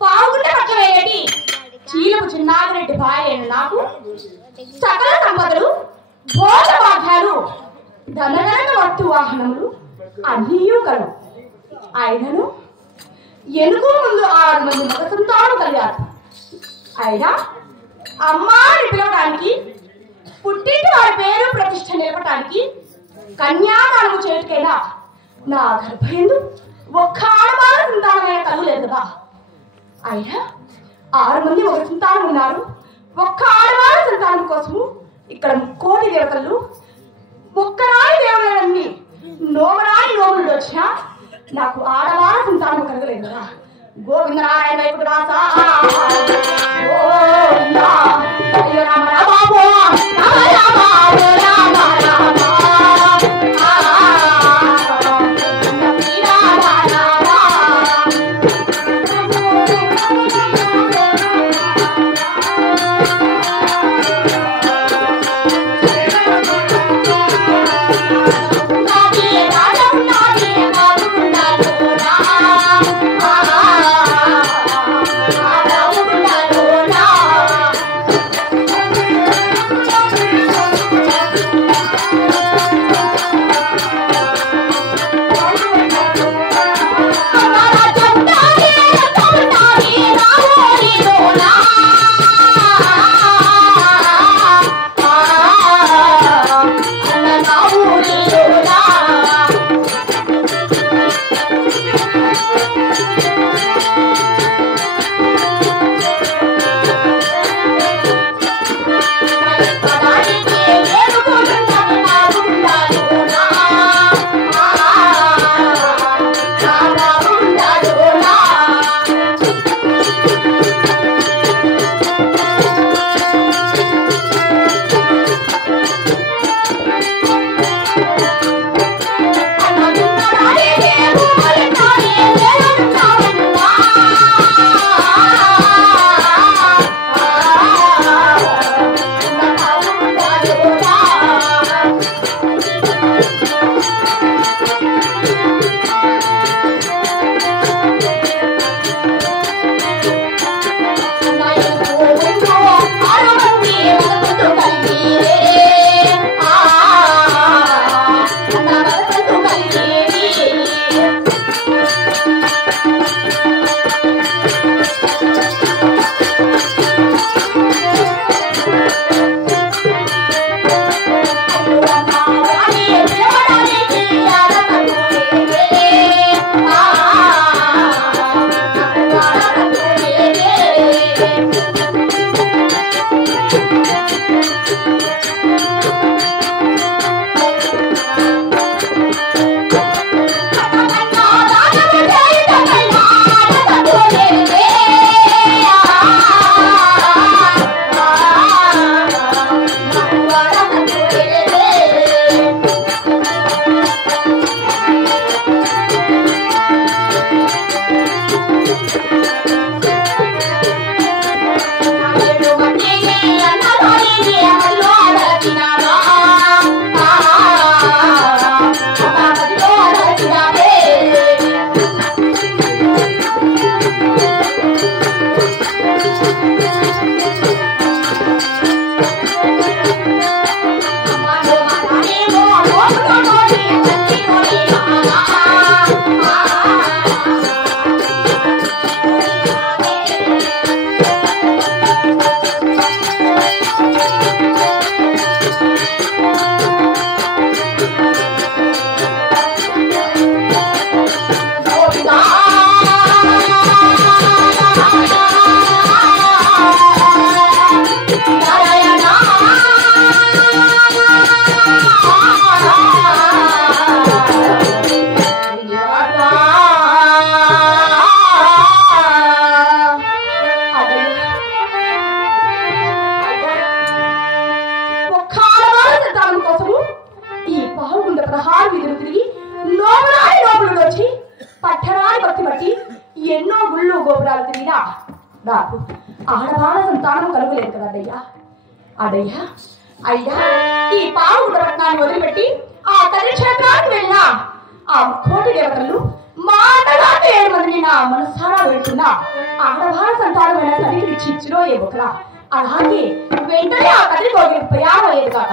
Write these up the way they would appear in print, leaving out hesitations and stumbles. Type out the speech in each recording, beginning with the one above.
పావుగుంట పట్టవేటి చీలకు చిన్నాగిరెడ్డి భార్య నాకు సకల సంపదలు భోగ భాగ్యాలు ధనధన వస్తు వాహనములు అన్నీ కలవు. ఆయనను ఎనుగు ముందు 6 మంది మగ సంతానం కలిగారు. అయినా అమ్మాని పిలవడానికి పుట్టింటి వారి పేరు ప్రతిష్ట నిలపటానికి కన్యాదానము చేటుకైనా నా గర్భయందు ఒక్క ఆడవాళ్ళ సంతానమైన కలుగులేదు కదా. అయినా 6 మంది ఒక సంతానం ఉన్నారు. ఒక్క ఆడవాళ్ళ సంతానం కోసము ఇక్కడ కోటి దేవతలు ఒక్కరాని దేవతలన్నీ నోమరాని నోములు వచ్చినా నాకు ఆడవాళ్ళ సంతానం కలగలేదు కదా. గోవిందనారాయణ వైకుంఠవాస గోవిందా అయ్యో రామ రామ రామ రామ రామ నాకు ఆడవాళ్ళ సంతానం కలుగులేదు కదా అదయ్యా. అదయ్యా అయ్యా ఈ పావుగుండ పట్టణాన్ని వదిలిపెట్టి ఆ తల్లి క్షేత్రానికి వెళ్ళినా ఆ కోటి దేవతలు మాటగా 7 మందిని నా మనసారా లేకున్నా ఆడవాళ్ళ సంతానమైన తల్లికి ఇచ్చినో ఏమో కదా. అలాగే వెంటనే ఆ తల్లి గోవిందకి ప్రయాణం అయ్యేది కాక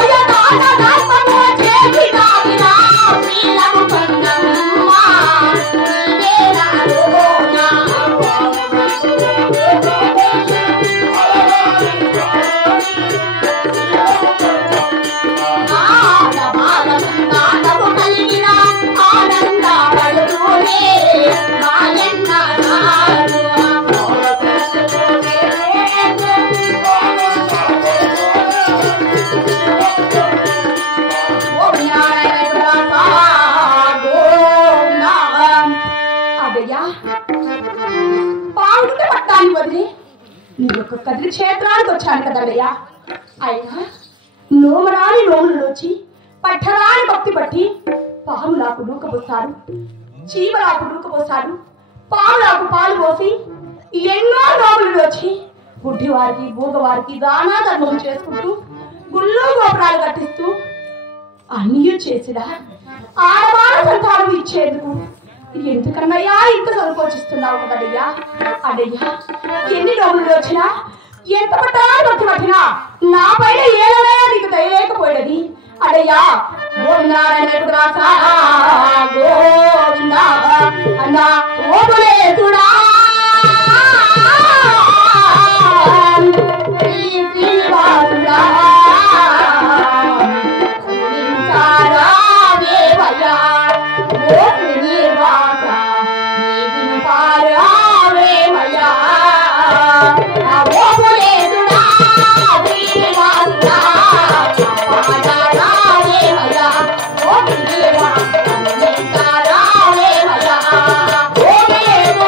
Ayah, నీకు క్షేత్రానికి వచ్చాను కదయ్యా. అయినా నోమరాని నోములు వచ్చి పట్టరాని భక్తి పట్టి పాములాకు నూకపోసారు, చీమలాకు నూకపోసారు, పాములాకు పాలు పోసి ఎన్నో నోములు వచ్చి బుడ్డివారికి బూగవారికి దానా ధర్మం చేసుకుంటూ గుళ్ళు గోపురాలు కట్టిస్తూ అన్నీ చేసినా ఆడవాళ్ళ సంతానం ఇచ్చేందుకు ఎందుకన్నయ్యా ఇంత సంకోచిస్తున్నావు కదయ్యా. అడయ్యా ఎన్ని నోములు వచ్చినా ఎంత పట్టాలి పట్టినా నా పైన ఏలనయా నీకు దయలేకపోయినది. అడయ్యా గోవిందారనేకుడా గోవిందా అన్నా ఓపులేసుడా శ్రీనివాసుడా సారావేవయ్యా ఓ శ్రీనివాస నీతిని పారావేవయ్యా ఓపులేసుడా శ్రీనివాసుడా పారావేవయ్యా ఓ శ్రీనివాస నీతిని పారావేవయ్యా ఓపులేసుడా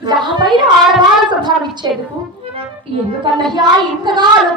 నాపైన ఆడవాళ్ళ సంతానం ఇచ్చేందుకు ఎందుకన్నయ్యా ఇంతగా ఆలోచిస్తున్నావు?